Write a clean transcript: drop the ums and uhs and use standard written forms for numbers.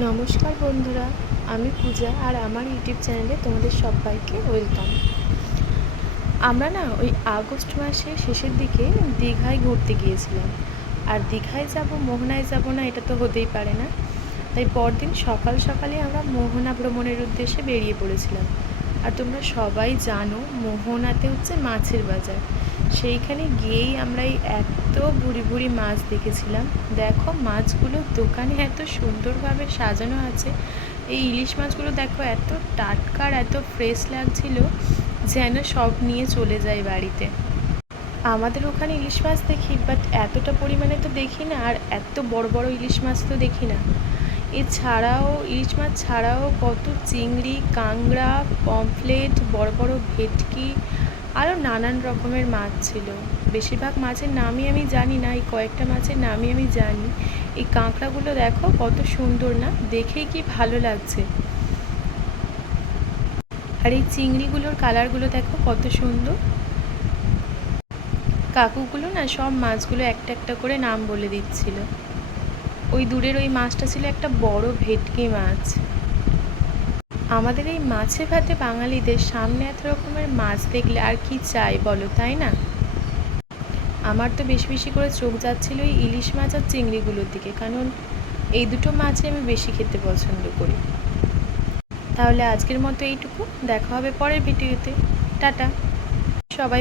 নমস্কার বন্ধুরা, আমি পূজা আর আমার ইউটিউব চ্যানেলে তোমাদের সবাইকে ওয়েলকাম। আমরা না ওই আগস্ট মাসের শেষের দিকে দীঘায় ঘুরতে গিয়েছিলাম। আর দীঘায় যাব, মোহনায় যাব না, এটা তো হতেই পারে না। তাই পরদিন সকাল সকালে আমরা মোহনা ভ্রমণের উদ্দেশ্যে বেরিয়ে পড়েছিলাম। আর তোমরা সবাই জানো মোহনাতে হচ্ছে মাছের বাজার। সেইখানে গিয়েই আমরা এই এত ভুরি ভুরি মাছ দেখেছিলাম। দেখো মাছগুলো দোকানে এত সুন্দরভাবে সাজানো আছে। এই ইলিশ মাছগুলো দেখো এত টাটকা আর এত ফ্রেশ লাগছিল, যেন সব নিয়ে চলে যায় বাড়িতে। আমাদের ওখানে ইলিশ মাছ দেখি, বাট এতটা পরিমাণে তো দেখি না, আর এত বড় বড় ইলিশ মাছ তো দেখি না। এছাড়াও ইলিশ মাছ ছাড়াও কত চিংড়ি, কাঁংড়া, পমফ্লেট, বড় বড় ভেটকি, আরও নানান রকমের মাছ ছিল। বেশিরভাগ মাছের নামই আমি জানি না, এই কয়েকটা মাছের নামই আমি জানি। এই কাঁকড়াগুলো দেখো কত সুন্দর না, দেখেই কি ভালো লাগছে। আর এই চিংড়িগুলোর কালারগুলো দেখো কত সুন্দর। কাকুগুলো না সব মাছগুলো একটা একটা করে নাম বলে দিচ্ছিল। ওই দূরের ওই মাছটা ছিল একটা বড় ভেটকি মাছ। আমাদের এই মাছে ভাতে বাঙালিদের সামনে এত রকমের মাছ দেখলে আর কি চাই বলো, তাই না? আমার তো বেশি বেশি করে চোখ যাচ্ছিল এই ইলিশ মাছ আর চিংড়িগুলোর দিকে, কারণ এই দুটো মাছই আমি বেশি খেতে পছন্দ করি। তাহলে আজকের মতো এইটুকু, দেখা হবে পরের ভিডিওতে। টাটা সবাই।